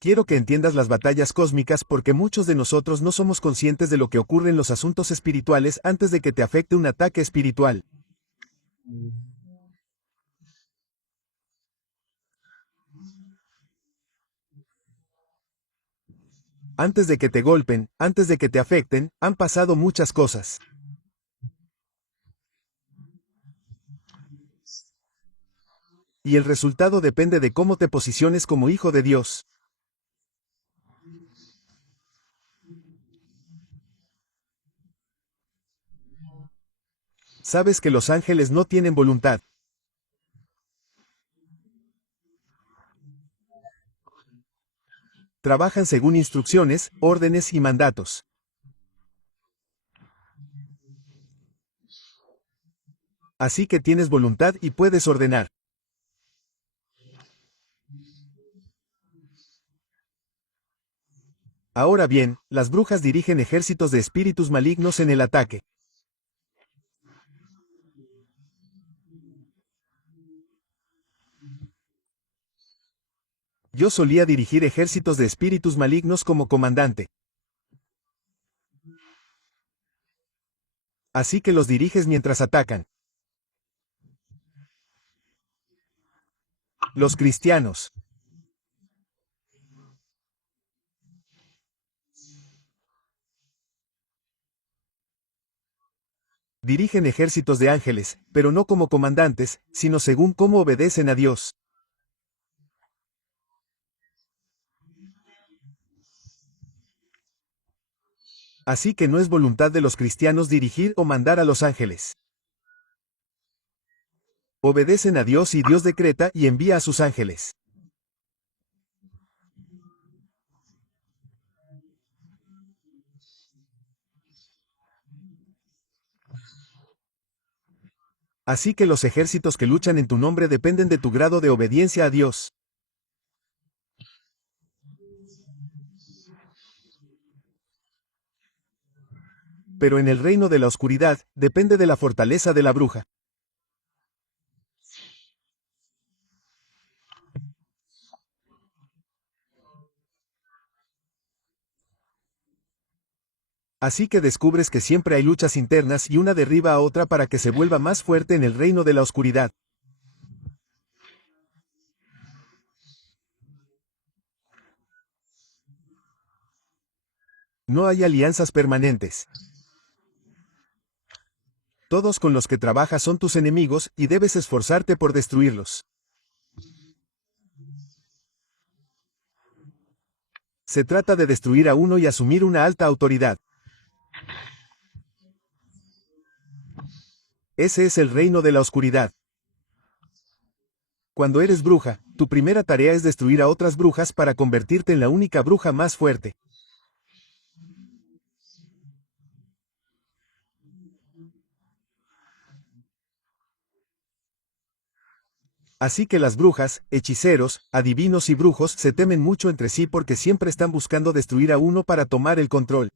Quiero que entiendas las batallas cósmicas porque muchos de nosotros no somos conscientes de lo que ocurre en los asuntos espirituales antes de que te afecte un ataque espiritual. Antes de que te golpeen, antes de que te afecten, han pasado muchas cosas. Y el resultado depende de cómo te posiciones como hijo de Dios. Sabes que los ángeles no tienen voluntad. Trabajan según instrucciones, órdenes y mandatos. Así que tienes voluntad y puedes ordenar. Ahora bien, las brujas dirigen ejércitos de espíritus malignos en el ataque. Yo solía dirigir ejércitos de espíritus malignos como comandante. Así que los diriges mientras atacan. Los cristianos dirigen ejércitos de ángeles, pero no como comandantes, sino según cómo obedecen a Dios. Así que no es voluntad de los cristianos dirigir o mandar a los ángeles. Obedecen a Dios y Dios decreta y envía a sus ángeles. Así que los ejércitos que luchan en tu nombre dependen de tu grado de obediencia a Dios. Pero en el reino de la oscuridad, depende de la fortaleza de la bruja. Así que descubres que siempre hay luchas internas y una derriba a otra para que se vuelva más fuerte en el reino de la oscuridad. No hay alianzas permanentes. Todos con los que trabajas son tus enemigos y debes esforzarte por destruirlos. Se trata de destruir a uno y asumir una alta autoridad. Ese es el reino de la oscuridad. Cuando eres bruja, tu primera tarea es destruir a otras brujas para convertirte en la única bruja más fuerte. Así que las brujas, hechiceros, adivinos y brujos se temen mucho entre sí porque siempre están buscando destruir a uno para tomar el control.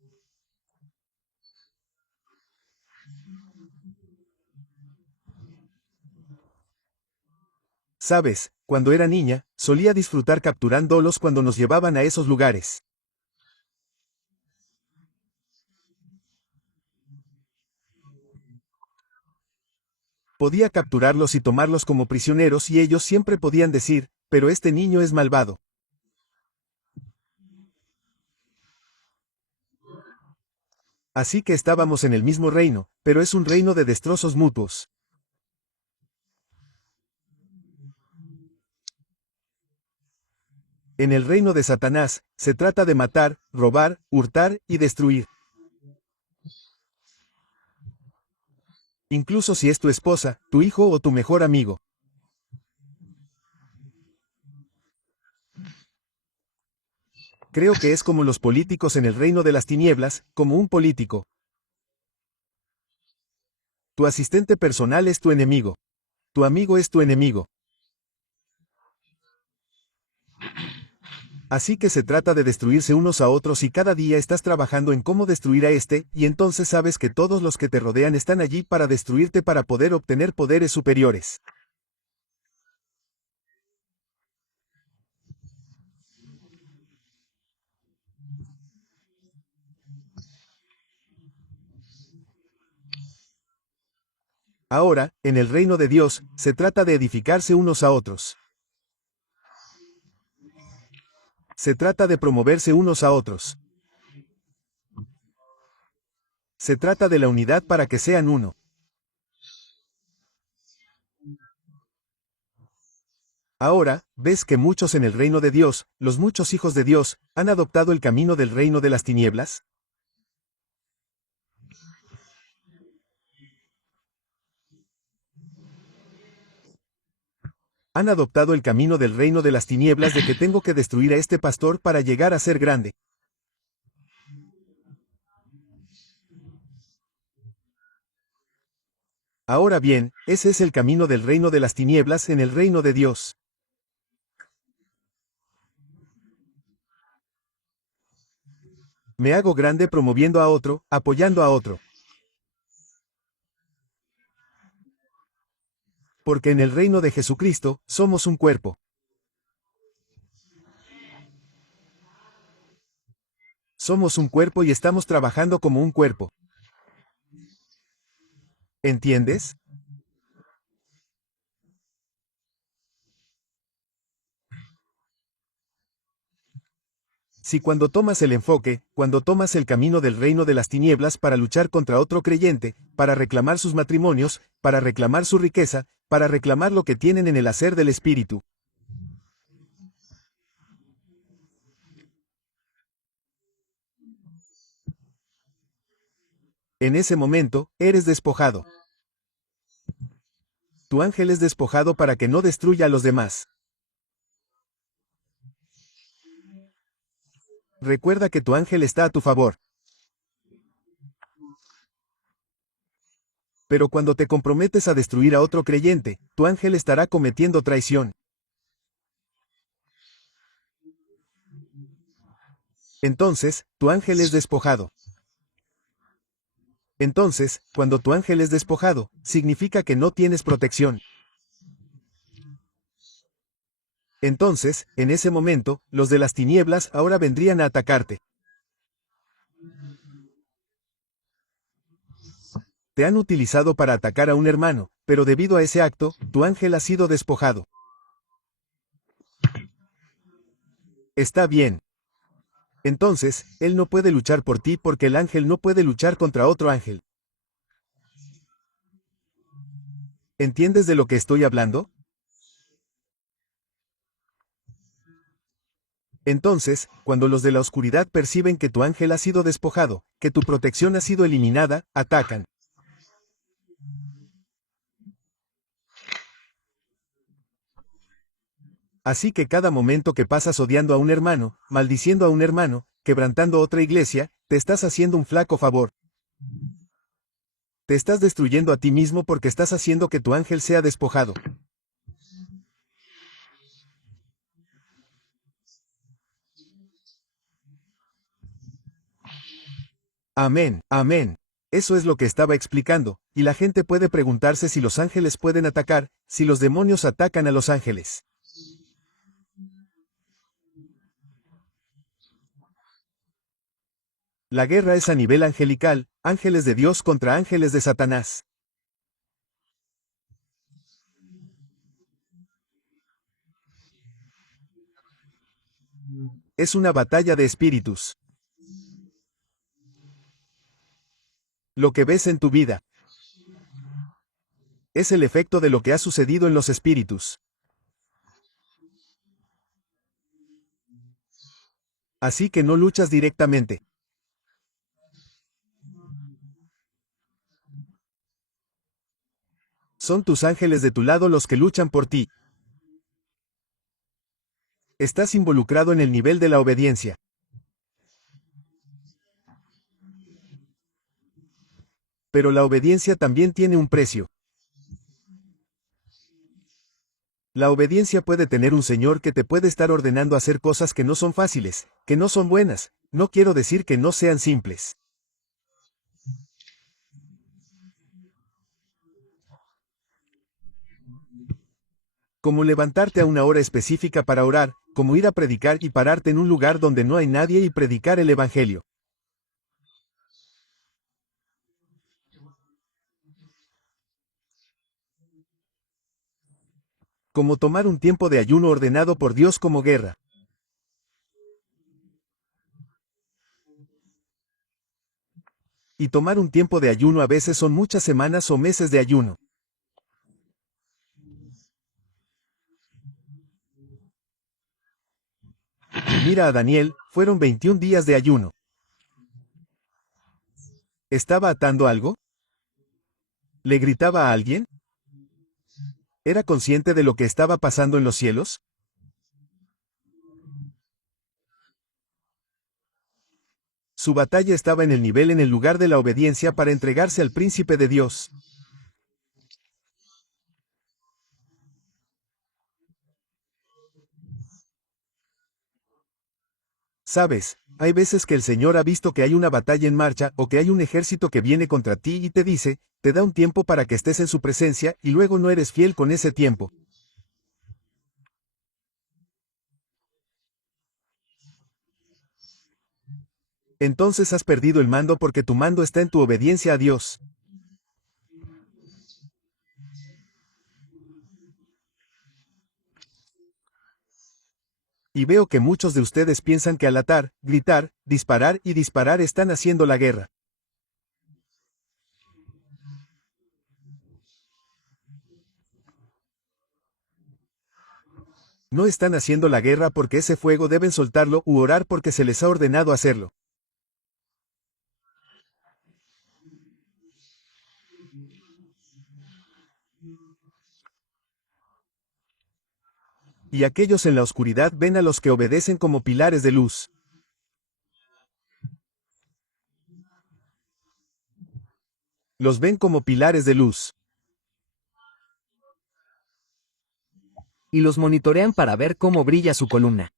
Sabes, cuando era niña, solía disfrutar capturándolos cuando nos llevaban a esos lugares. Podía capturarlos y tomarlos como prisioneros y ellos siempre podían decir, pero este niño es malvado. Así que estábamos en el mismo reino, pero es un reino de destrozos mutuos. En el reino de Satanás, se trata de matar, robar, hurtar y destruir. Incluso si es tu esposa, tu hijo o tu mejor amigo. Creo que es como los políticos en el reino de las tinieblas, como un político. Tu asistente personal es tu enemigo. Tu amigo es tu enemigo. Así que se trata de destruirse unos a otros y cada día estás trabajando en cómo destruir a este, y entonces sabes que todos los que te rodean están allí para destruirte para poder obtener poderes superiores. Ahora, en el reino de Dios, se trata de edificarse unos a otros. Se trata de promoverse unos a otros. Se trata de la unidad para que sean uno. Ahora, ¿ves que muchos en el reino de Dios, los muchos hijos de Dios, han adoptado el camino del reino de las tinieblas? Han adoptado el camino del reino de las tinieblas de que tengo que destruir a este pastor para llegar a ser grande. Ahora bien, ese es el camino del reino de las tinieblas en el reino de Dios. Me hago grande promoviendo a otro, apoyando a otro. Porque en el reino de Jesucristo, somos un cuerpo. Somos un cuerpo y estamos trabajando como un cuerpo. ¿Entiendes? Si cuando tomas el enfoque, cuando tomas el camino del reino de las tinieblas para luchar contra otro creyente, para reclamar sus matrimonios, para reclamar su riqueza, para reclamar lo que tienen en el hacer del Espíritu. En ese momento, eres despojado. Tu ángel es despojado para que no destruya a los demás. Recuerda que tu ángel está a tu favor. Pero cuando te comprometes a destruir a otro creyente, tu ángel estará cometiendo traición. Entonces, tu ángel es despojado. Entonces, cuando tu ángel es despojado, significa que no tienes protección. Entonces, en ese momento, los de las tinieblas ahora vendrían a atacarte. Te han utilizado para atacar a un hermano, pero debido a ese acto, tu ángel ha sido despojado. Está bien. Entonces, él no puede luchar por ti porque el ángel no puede luchar contra otro ángel. ¿Entiendes de lo que estoy hablando? Entonces, cuando los de la oscuridad perciben que tu ángel ha sido despojado, que tu protección ha sido eliminada, atacan. Así que cada momento que pasas odiando a un hermano, maldiciendo a un hermano, quebrantando otra iglesia, te estás haciendo un flaco favor. Te estás destruyendo a ti mismo porque estás haciendo que tu ángel sea despojado. Amén, amén. Eso es lo que estaba explicando, y la gente puede preguntarse si los ángeles pueden atacar, si los demonios atacan a los ángeles. La guerra es a nivel angelical, ángeles de Dios contra ángeles de Satanás. Es una batalla de espíritus. Lo que ves en tu vida es el efecto de lo que ha sucedido en los espíritus. Así que no luchas directamente. Son tus ángeles de tu lado los que luchan por ti. Estás involucrado en el nivel de la obediencia. Pero la obediencia también tiene un precio. La obediencia puede tener un señor que te puede estar ordenando hacer cosas que no son fáciles, que no son buenas, no quiero decir que no sean simples. Como levantarte a una hora específica para orar, como ir a predicar y pararte en un lugar donde no hay nadie y predicar el evangelio. Como tomar un tiempo de ayuno ordenado por Dios como guerra. Y tomar un tiempo de ayuno a veces son muchas semanas o meses de ayuno. Mira a Daniel, fueron 21 días de ayuno. ¿Estaba atando algo? ¿Le gritaba a alguien? ¿Era consciente de lo que estaba pasando en los cielos? Su batalla estaba en el lugar de la obediencia para entregarse al príncipe de Dios. Sabes, hay veces que el Señor ha visto que hay una batalla en marcha o que hay un ejército que viene contra ti y te dice, te da un tiempo para que estés en su presencia y luego no eres fiel con ese tiempo. Entonces has perdido el mando porque tu mando está en tu obediencia a Dios. Y veo que muchos de ustedes piensan que al atar, gritar, disparar y disparar están haciendo la guerra. No están haciendo la guerra porque ese fuego deben soltarlo u orar porque se les ha ordenado hacerlo. Y aquellos en la oscuridad ven a los que obedecen como pilares de luz. Los ven como pilares de luz. Y los monitorean para ver cómo brilla su columna.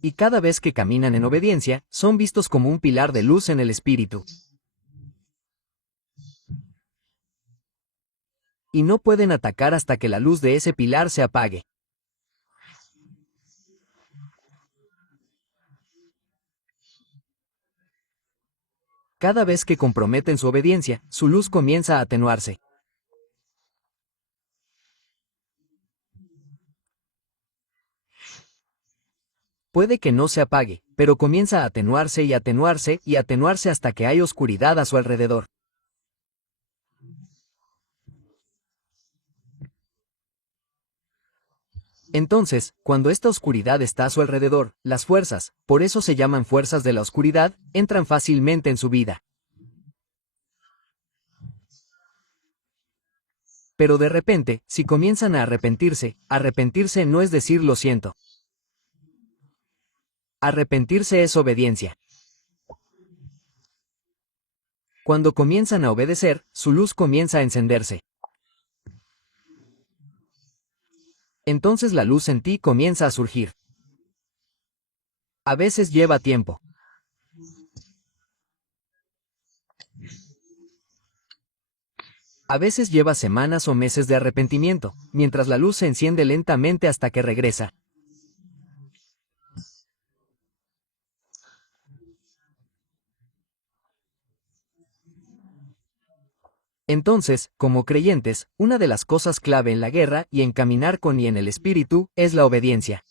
Y cada vez que caminan en obediencia, son vistos como un pilar de luz en el espíritu. Y no pueden atacar hasta que la luz de ese pilar se apague. Cada vez que comprometen su obediencia, su luz comienza a atenuarse. Puede que no se apague, pero comienza a atenuarse y atenuarse y atenuarse hasta que hay oscuridad a su alrededor. Entonces, cuando esta oscuridad está a su alrededor, las fuerzas, por eso se llaman fuerzas de la oscuridad, entran fácilmente en su vida. Pero de repente, si comienzan a arrepentirse no es decir lo siento. Arrepentirse es obediencia. Cuando comienzan a obedecer, su luz comienza a encenderse. Entonces la luz en ti comienza a surgir. A veces lleva tiempo. A veces lleva semanas o meses de arrepentimiento, mientras la luz se enciende lentamente hasta que regresa. Entonces, como creyentes, una de las cosas clave en la guerra y en caminar con y en el espíritu, es la obediencia.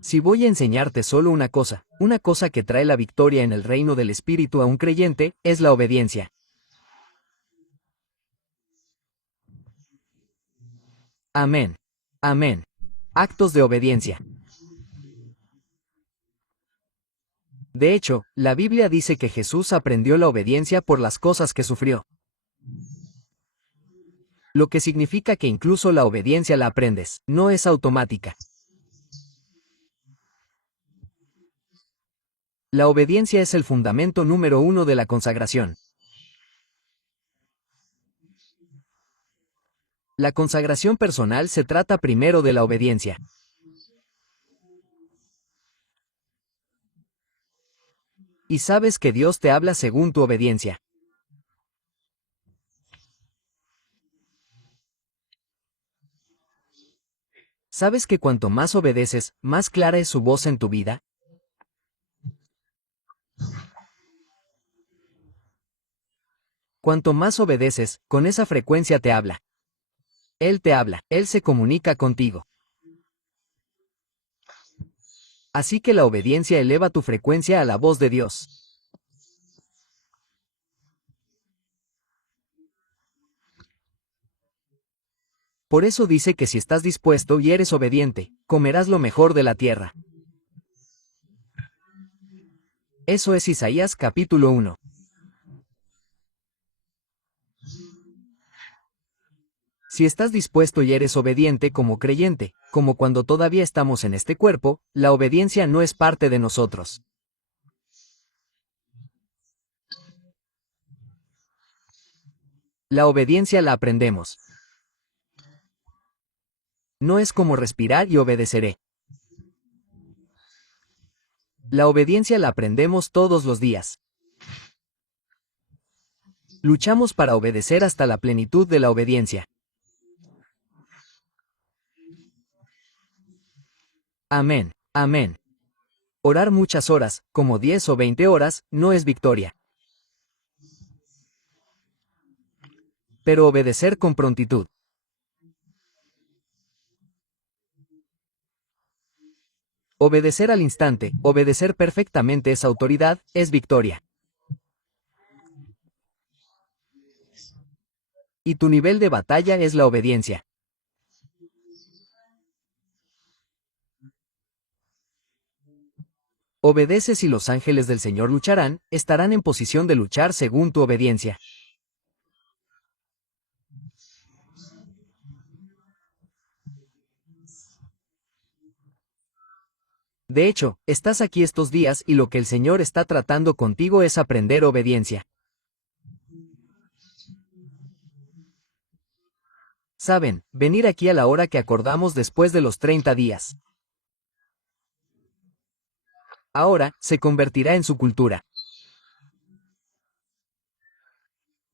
Si voy a enseñarte solo una cosa que trae la victoria en el reino del espíritu a un creyente, es la obediencia. Amén. Amén. Actos de obediencia. De hecho, la Biblia dice que Jesús aprendió la obediencia por las cosas que sufrió. Lo que significa que incluso la obediencia la aprendes, no es automática. La obediencia es el fundamento número 1 de la consagración. La consagración personal se trata primero de la obediencia. Y sabes que Dios te habla según tu obediencia. ¿Sabes que cuanto más obedeces, más clara es su voz en tu vida? Cuanto más obedeces, con esa frecuencia te habla. Él te habla, Él se comunica contigo. Así que la obediencia eleva tu frecuencia a la voz de Dios. Por eso dice que si estás dispuesto y eres obediente, comerás lo mejor de la tierra. Eso es Isaías capítulo 1. Si estás dispuesto y eres obediente como creyente, como cuando todavía estamos en este cuerpo, la obediencia no es parte de nosotros. La obediencia la aprendemos. No es como respirar y obedeceré. La obediencia la aprendemos todos los días. Luchamos para obedecer hasta la plenitud de la obediencia. Amén. Amén. Orar muchas horas, como 10 o 20 horas, no es victoria. Pero obedecer con prontitud. Obedecer al instante, obedecer perfectamente esa autoridad, es victoria. Y tu nivel de batalla es la obediencia. Obedeces y los ángeles del Señor lucharán, estarán en posición de luchar según tu obediencia. De hecho, estás aquí estos días y lo que el Señor está tratando contigo es aprender obediencia. Saben, venir aquí a la hora que acordamos después de los 30 días. Ahora, se convertirá en su cultura.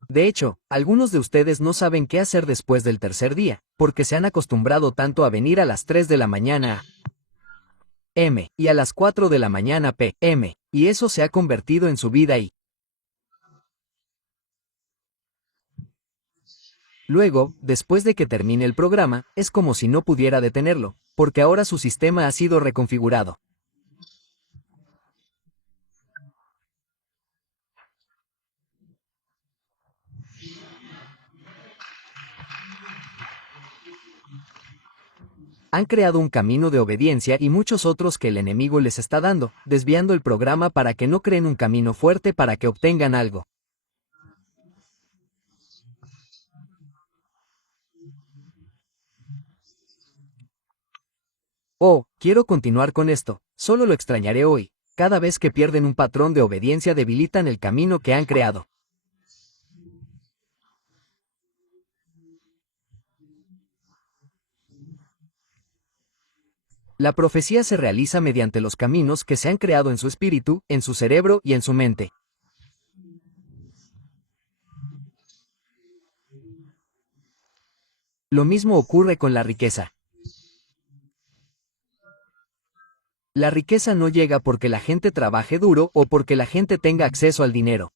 De hecho, algunos de ustedes no saben qué hacer después del tercer día, porque se han acostumbrado tanto a venir a las 3 de la mañana a.m. y a las 4 de la mañana p.m., y eso se ha convertido en su vida y luego, después de que termine el programa, es como si no pudiera detenerlo, porque ahora su sistema ha sido reconfigurado. Han creado un camino de obediencia y muchos otros que el enemigo les está dando, desviando el programa para que no creen un camino fuerte para que obtengan algo. Oh, quiero continuar con esto, solo lo extrañaré hoy. Cada vez que pierden un patrón de obediencia debilitan el camino que han creado. La profecía se realiza mediante los caminos que se han creado en su espíritu, en su cerebro y en su mente. Lo mismo ocurre con la riqueza. La riqueza no llega porque la gente trabaje duro o porque la gente tenga acceso al dinero.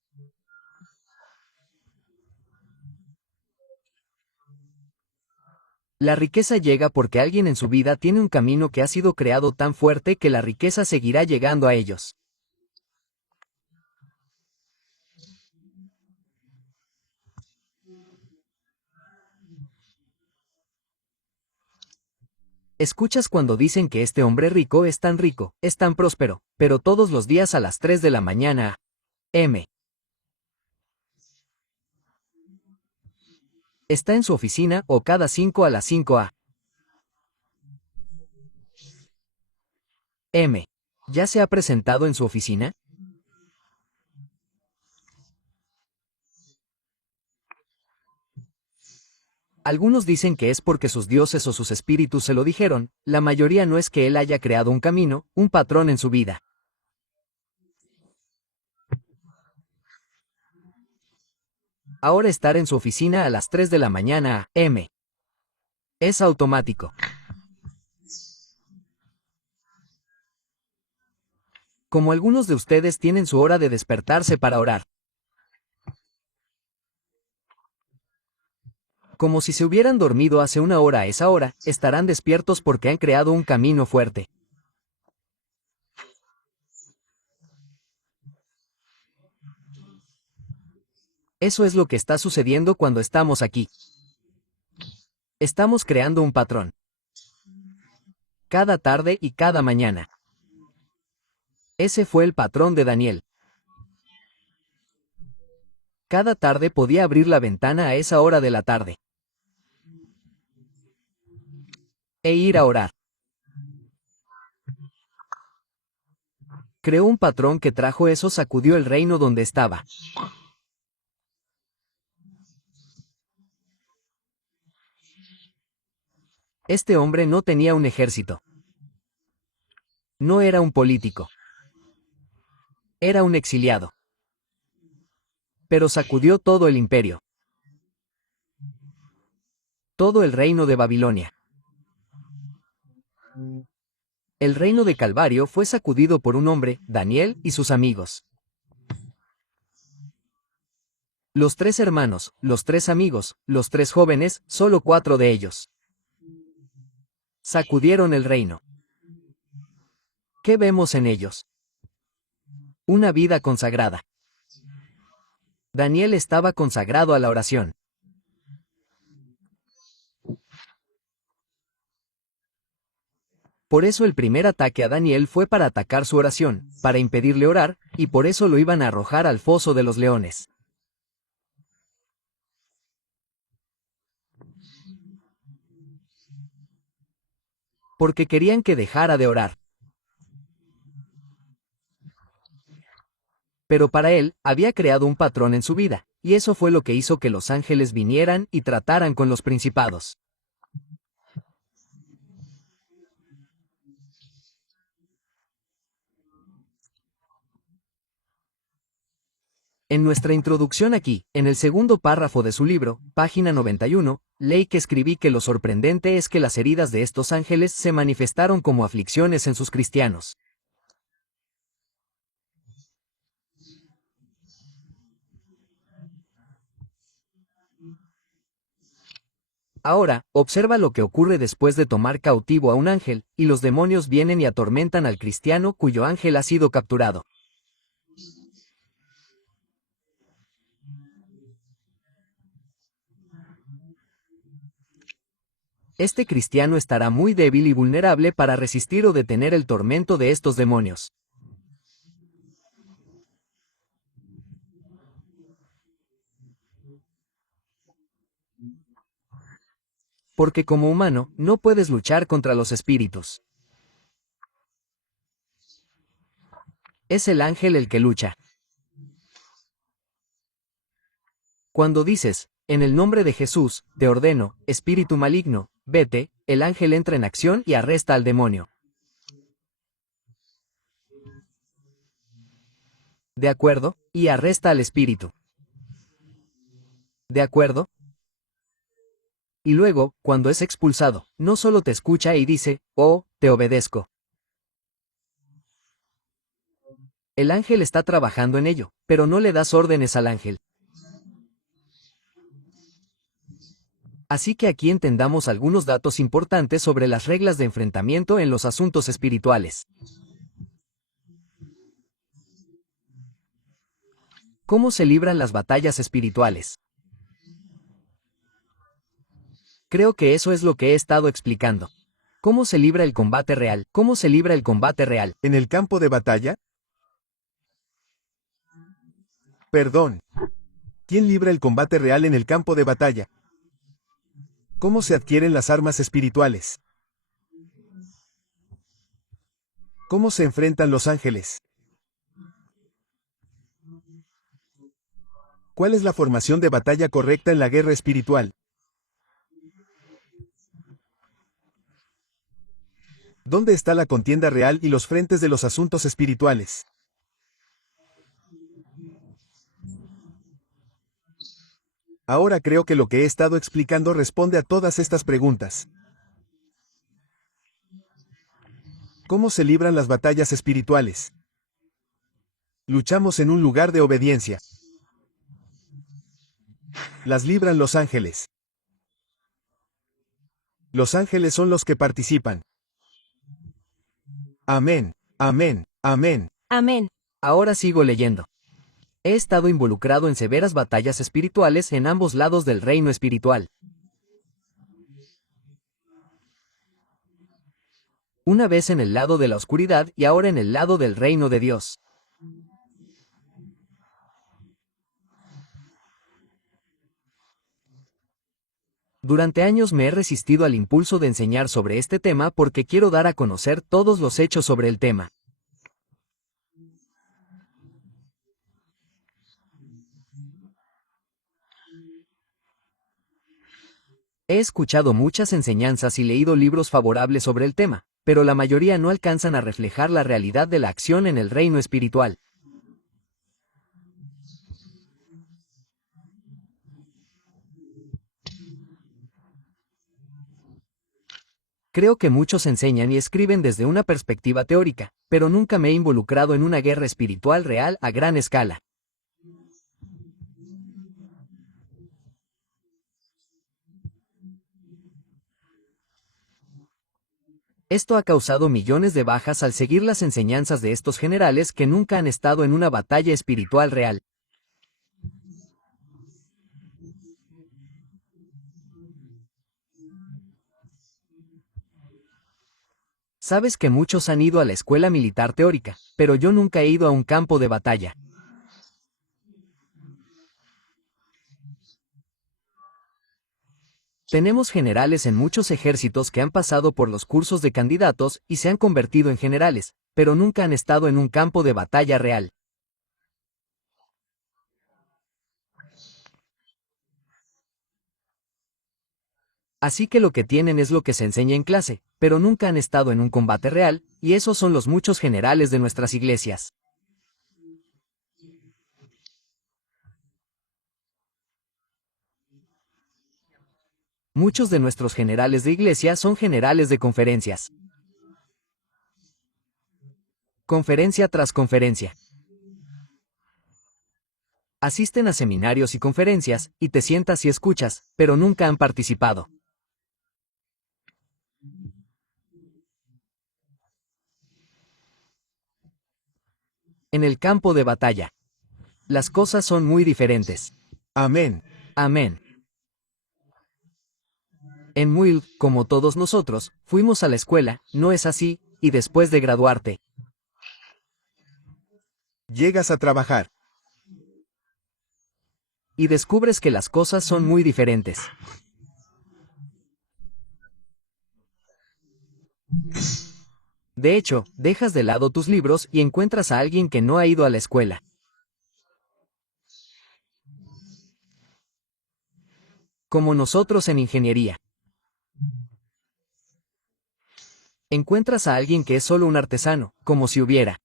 La riqueza llega porque alguien en su vida tiene un camino que ha sido creado tan fuerte que la riqueza seguirá llegando a ellos. Escuchas cuando dicen que este hombre rico, es tan próspero, pero todos los días a las 3 de la mañana a.m. está en su oficina o cada 5 a las 5 a.m. ¿Ya se ha presentado en su oficina? Algunos dicen que es porque sus dioses o sus espíritus se lo dijeron, la mayoría no es que él haya creado un camino, un patrón en su vida. Ahora estar en su oficina a las 3 de la mañana a.m. es automático. Como algunos de ustedes tienen su hora de despertarse para orar. Como si se hubieran dormido hace una hora a esa hora, estarán despiertos porque han creado un camino fuerte. Eso es lo que está sucediendo cuando estamos aquí. Estamos creando un patrón. Cada tarde y cada mañana. Ese fue el patrón de Daniel. Cada tarde podía abrir la ventana a esa hora de la tarde. E ir a orar. Creó un patrón que trajo eso, sacudió el reino donde estaba. Este hombre no tenía un ejército. No era un político. Era un exiliado. Pero sacudió todo el imperio. Todo el reino de Babilonia. El reino de Calvario fue sacudido por un hombre, Daniel, y sus amigos. Los 3 hermanos, los 3 amigos, los 3 jóvenes, solo 4 de ellos. Sacudieron el reino. ¿Qué vemos en ellos? Una vida consagrada. Daniel estaba consagrado a la oración. Por eso el primer ataque a Daniel fue para atacar su oración, para impedirle orar, y por eso lo iban a arrojar al foso de los leones. Porque querían que dejara de orar. Pero para él, había creado un patrón en su vida, y eso fue lo que hizo que los ángeles vinieran y trataran con los principados. En nuestra introducción aquí, en el segundo párrafo de su libro, página 91, leí que escribí que lo sorprendente es que las heridas de estos ángeles se manifestaron como aflicciones en sus cristianos. Ahora, observa lo que ocurre después de tomar cautivo a un ángel, y los demonios vienen y atormentan al cristiano cuyo ángel ha sido capturado. Este cristiano estará muy débil y vulnerable para resistir o detener el tormento de estos demonios. Porque como humano, no puedes luchar contra los espíritus. Es el ángel el que lucha. Cuando dices, en el nombre de Jesús, te ordeno, espíritu maligno, vete, el ángel entra en acción y arresta al demonio. ¿De acuerdo? Y arresta al espíritu. ¿De acuerdo? Y luego, cuando es expulsado, no solo te escucha y dice, oh, te obedezco. El ángel está trabajando en ello, pero no le das órdenes al ángel. Así que aquí entendamos algunos datos importantes sobre las reglas de enfrentamiento en los asuntos espirituales. ¿Cómo se libran las batallas espirituales? Creo que eso es lo que he estado explicando. ¿Cómo se libra el combate real? ¿Cómo se libra el combate real? ¿En el campo de batalla? Perdón. ¿Quién libra el combate real en el campo de batalla? ¿Cómo se adquieren las armas espirituales? ¿Cómo se enfrentan los ángeles? ¿Cuál es la formación de batalla correcta en la guerra espiritual? ¿Dónde está la contienda real y los frentes de los asuntos espirituales? Ahora creo que lo que he estado explicando responde a todas estas preguntas. ¿Cómo se libran las batallas espirituales? Luchamos en un lugar de obediencia. Las libran los ángeles. Los ángeles son los que participan. Amén, amén, amén. Amén. Ahora sigo leyendo. He estado involucrado en severas batallas espirituales en ambos lados del reino espiritual. Una vez en el lado de la oscuridad y ahora en el lado del reino de Dios. Durante años me he resistido al impulso de enseñar sobre este tema porque quiero dar a conocer todos los hechos sobre el tema. He escuchado muchas enseñanzas y leído libros favorables sobre el tema, pero la mayoría no alcanzan a reflejar la realidad de la acción en el reino espiritual. Creo que muchos enseñan y escriben desde una perspectiva teórica, pero nunca me he involucrado en una guerra espiritual real a gran escala. Esto ha causado millones de bajas al seguir las enseñanzas de estos generales que nunca han estado en una batalla espiritual real. Sabes que muchos han ido a la escuela militar teórica, pero yo nunca he ido a un campo de batalla. Tenemos generales en muchos ejércitos que han pasado por los cursos de candidatos y se han convertido en generales, pero nunca han estado en un campo de batalla real. Así que lo que tienen es lo que se enseña en clase, pero nunca han estado en un combate real, y esos son los muchos generales de nuestras iglesias. Muchos de nuestros generales de iglesia son generales de conferencias. Conferencia tras conferencia. Asisten a seminarios y conferencias, y te sientas y escuchas, pero nunca han participado. En el campo de batalla. Las cosas son muy diferentes. Amén. Amén. En Muil, como todos nosotros, fuimos a la escuela, ¿no es así? Y después de graduarte, Llegas a trabajar. y descubres que las cosas son muy diferentes. De hecho, dejas de lado tus libros y encuentras a alguien que no ha ido a la escuela. Como nosotros en ingeniería. Encuentras a alguien que es solo un artesano, como si hubiera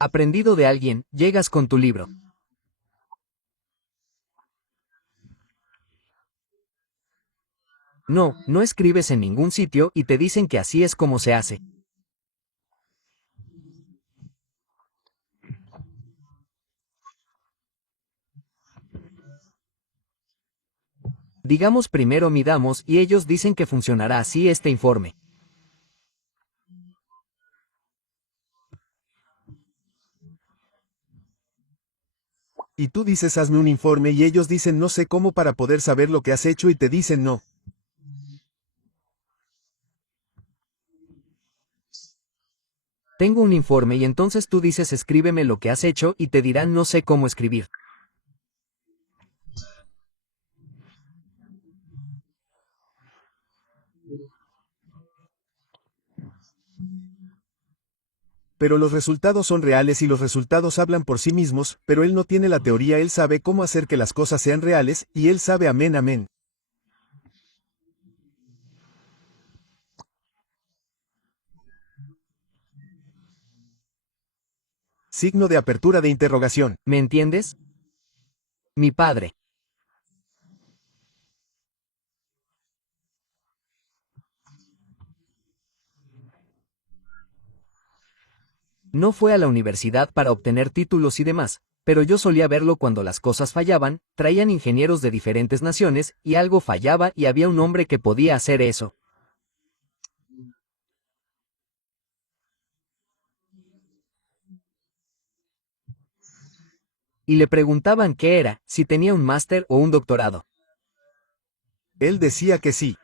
aprendido de alguien, llegas con tu libro. No, no escribes en ningún sitio y te dicen que así es como se hace. Digamos primero midamos y ellos dicen que funcionará así este informe. Y tú dices hazme un informe y ellos dicen no sé cómo para poder saber lo que has hecho y te dicen no. Tengo un informe y entonces tú dices escríbeme lo que has hecho y te dirán no sé cómo escribir. Pero los resultados son reales y los resultados hablan por sí mismos, pero él no tiene la teoría, él sabe cómo hacer que las cosas sean reales, y él sabe amén amén. Signo de apertura de interrogación. ¿Me entiendes? Mi padre. No fue a la universidad para obtener títulos y demás, pero yo solía verlo cuando las cosas fallaban, traían ingenieros de diferentes naciones, y algo fallaba y había un hombre que podía hacer eso. Y le preguntaban qué era, si tenía un máster o un doctorado. Él decía que sí.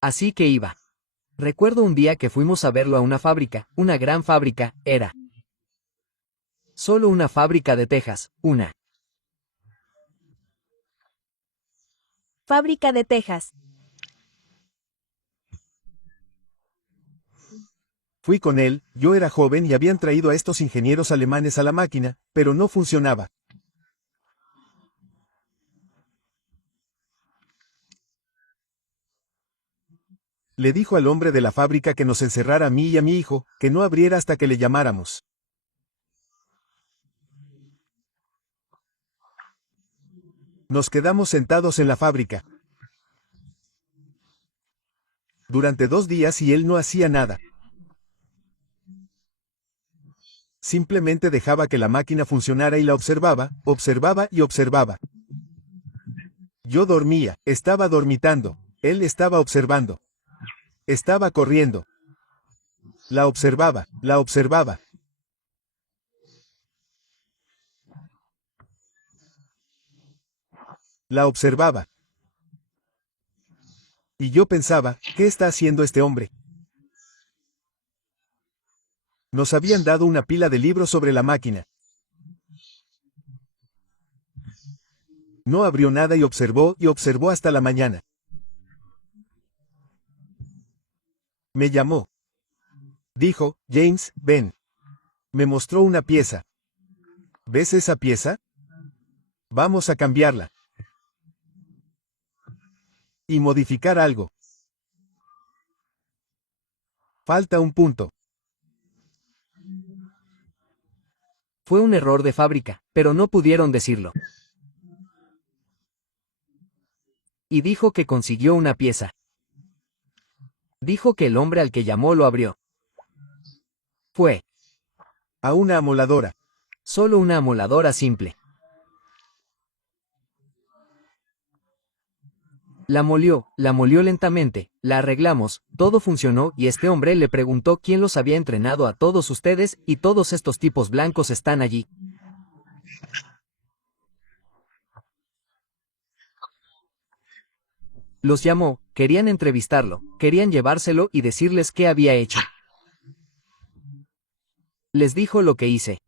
Así que iba. Recuerdo un día que fuimos a verlo a una fábrica, una gran fábrica, era. Solo una fábrica de Texas, una. Fábrica de Texas. Fui con él, yo era joven y habían traído a estos ingenieros alemanes a la máquina, pero no funcionaba. Le dijo al hombre de la fábrica que nos encerrara a mí y a mi hijo, que no abriera hasta que le llamáramos. Nos quedamos sentados en la fábrica durante 2 días y él no hacía nada. Simplemente dejaba que la máquina funcionara y la observaba, observaba y observaba. Yo dormía, estaba dormitando, él estaba observando. Estaba corriendo. La observaba, la observaba. La observaba. Y yo pensaba, ¿qué está haciendo este hombre? Nos habían dado una pila de libros sobre la máquina. No abrió nada y observó hasta la mañana. Me llamó. Dijo, James, ven. Me mostró una pieza. ¿Ves esa pieza? Vamos a cambiarla. Y modificar algo. Falta un punto. Fue un error de fábrica, pero no pudieron decirlo. Y dijo que consiguió una pieza. Dijo que el hombre al que llamó lo abrió. Fue. A una amoladora. Solo una amoladora simple. La molió lentamente, la arreglamos, todo funcionó y este hombre le preguntó quién los había entrenado a todos ustedes y todos estos tipos blancos están allí. Los llamó, querían entrevistarlo, querían llevárselo y decirles qué había hecho. Les dijo lo que hice.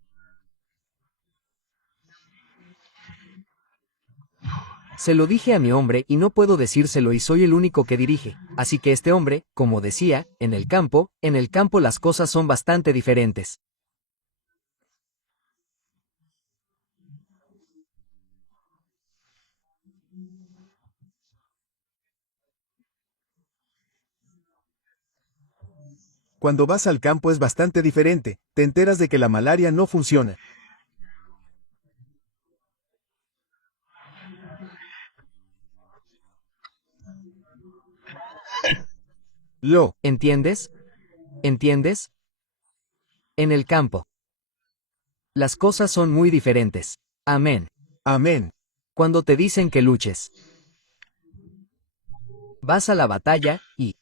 Se lo dije a mi hombre y no puedo decírselo y soy el único que dirige, así que este hombre, como decía, en el campo las cosas son bastante diferentes. Cuando vas al campo es bastante diferente, te enteras de que la malaria no funciona. ¿Entiendes? ¿Entiendes? En el campo. Las cosas son muy diferentes. Amén. Amén. Cuando te dicen que luches. Vas a la batalla, y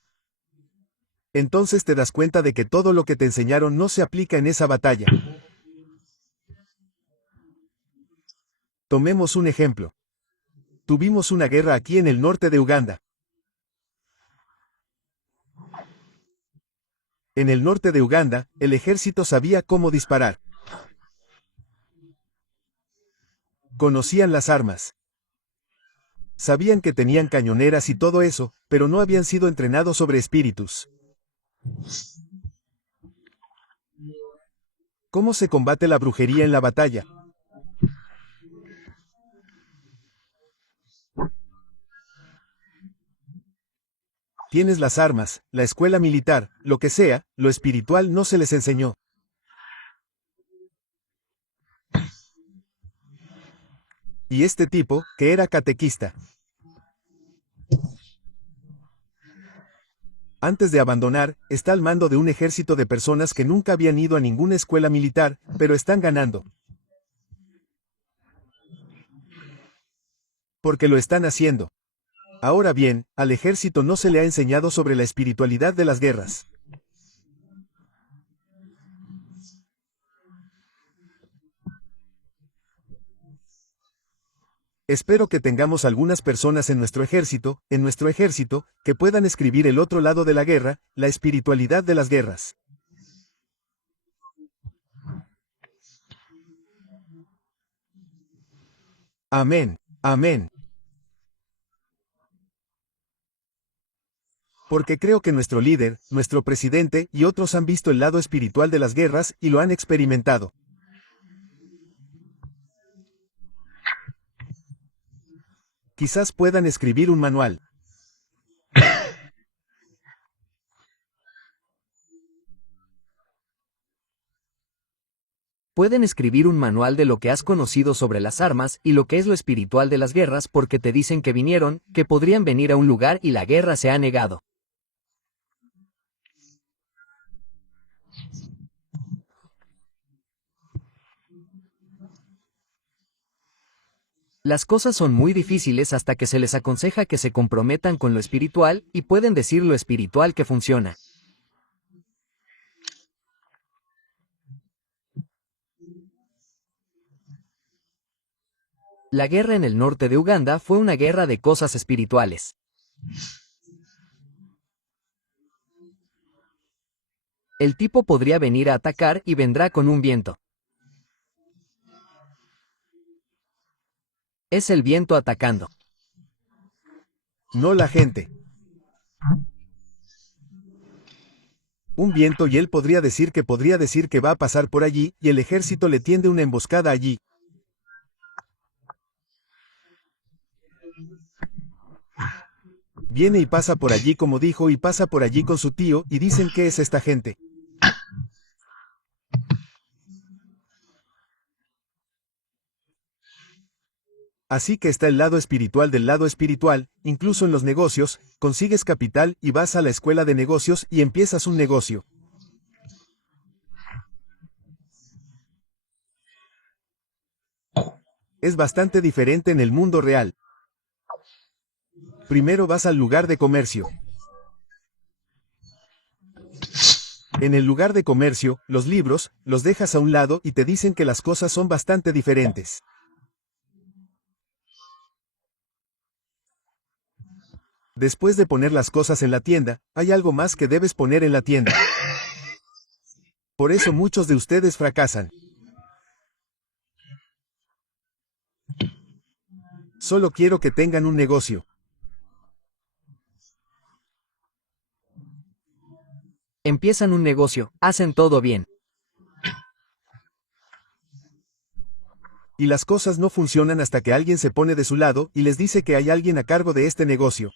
Entonces te das cuenta de que todo lo que te enseñaron no se aplica en esa batalla. Tomemos un ejemplo. Tuvimos una guerra aquí en el norte de Uganda. En el norte de Uganda, el ejército sabía cómo disparar. Conocían las armas. Sabían que tenían cañoneras y todo eso, pero no habían sido entrenados sobre espíritus. ¿Cómo se combate la brujería en la batalla? Tienes las armas, la escuela militar, lo que sea, lo espiritual no se les enseñó. Y este tipo, que era catequista, Antes de abandonar, está al mando de un ejército de personas que nunca habían ido a ninguna escuela militar, pero están ganando. Porque lo están haciendo. Ahora bien, al ejército no se le ha enseñado sobre la espiritualidad de las guerras. Espero que tengamos algunas personas en nuestro ejército, que puedan escribir el otro lado de la guerra, la espiritualidad de las guerras. Amén, amén. Porque creo que nuestro líder, nuestro presidente y otros han visto el lado espiritual de las guerras y lo han experimentado. Quizás puedan escribir un manual. Pueden escribir un manual de lo que has conocido sobre las armas y lo que es lo espiritual de las guerras porque te dicen que vinieron, que podrían venir a un lugar y la guerra se ha negado. Las cosas son muy difíciles hasta que se les aconseja que se comprometan con lo espiritual y pueden decir lo espiritual que funciona. La guerra en el norte de Uganda fue una guerra de cosas espirituales. El tipo podría venir a atacar y vendrá con un viento. Es el viento atacando. No la gente. Un viento y él podría decir que va a pasar por allí y el ejército le tiende una emboscada allí. Viene y pasa por allí como dijo y pasa por allí con su tío y dicen ¿qué es esta gente? Así que está el lado espiritual del lado espiritual, incluso en los negocios, consigues capital y vas a la escuela de negocios y empiezas un negocio. Es bastante diferente en el mundo real. Primero vas al lugar de comercio. En el lugar de comercio, los libros, los dejas a un lado y te dicen que las cosas son bastante diferentes. Después de poner las cosas en la tienda, hay algo más que debes poner en la tienda. Por eso muchos de ustedes fracasan. Solo quiero que tengan un negocio. Empiezan un negocio, hacen todo bien. Y las cosas no funcionan hasta que alguien se pone de su lado y les dice que hay alguien a cargo de este negocio.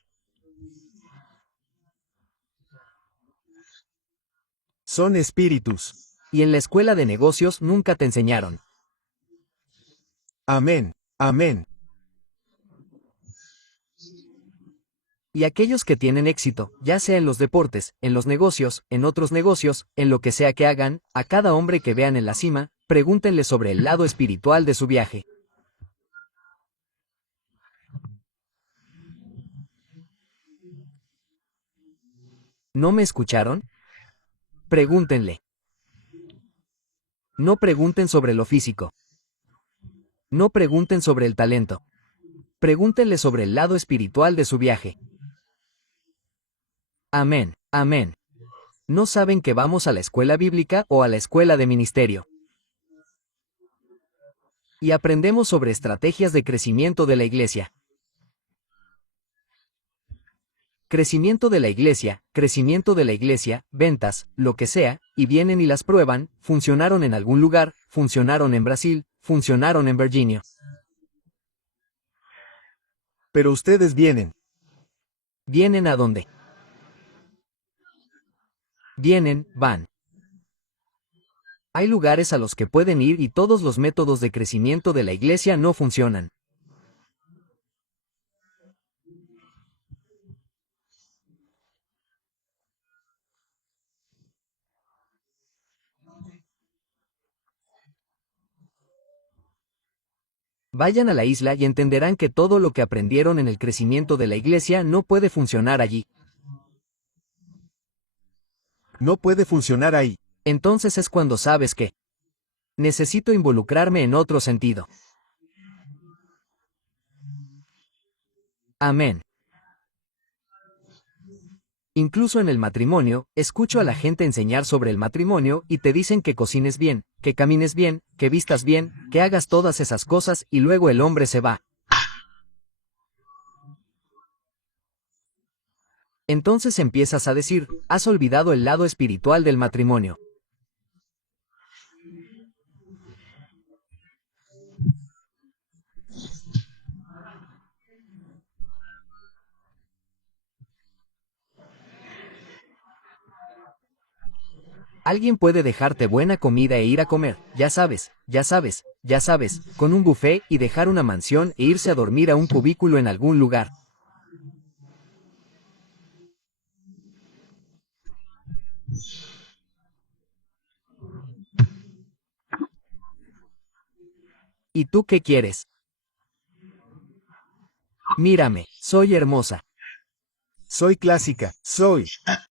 Son espíritus. Y en la escuela de negocios nunca te enseñaron. Amén, amén. Y aquellos que tienen éxito, ya sea en los deportes, en los negocios, en otros negocios, en lo que sea que hagan, a cada hombre que vean en la cima, pregúntenle sobre el lado espiritual de su viaje. ¿No me escucharon? Pregúntenle. No pregunten sobre lo físico. No pregunten sobre el talento. Pregúntenle sobre el lado espiritual de su viaje. Amén, amén. ¿No saben que vamos a la escuela bíblica o a la escuela de ministerio? Y aprendemos sobre estrategias de crecimiento de la iglesia. Crecimiento de la iglesia, ventas, lo que sea, y vienen y las prueban, funcionaron en algún lugar, funcionaron en Brasil, funcionaron en Virginia. Pero ustedes vienen. ¿Vienen a dónde? Vienen, van. Hay lugares a los que pueden ir y todos los métodos de crecimiento de la iglesia no funcionan. Vayan a la isla y entenderán que todo lo que aprendieron en el crecimiento de la iglesia no puede funcionar allí. No puede funcionar ahí. Entonces es cuando sabes que necesito involucrarme en otro sentido. Amén. Incluso en el matrimonio, escucho a la gente enseñar sobre el matrimonio y te dicen que cocines bien, que camines bien, que vistas bien, que hagas todas esas cosas y luego el hombre se va. Entonces empiezas a decir, has olvidado el lado espiritual del matrimonio. Alguien puede dejarte buena comida e ir a comer, ya sabes, ya sabes, ya sabes, con un buffet y dejar una mansión e irse a dormir a un cubículo en algún lugar. ¿Y tú qué quieres? Mírame, soy hermosa. Soy clásica, soy.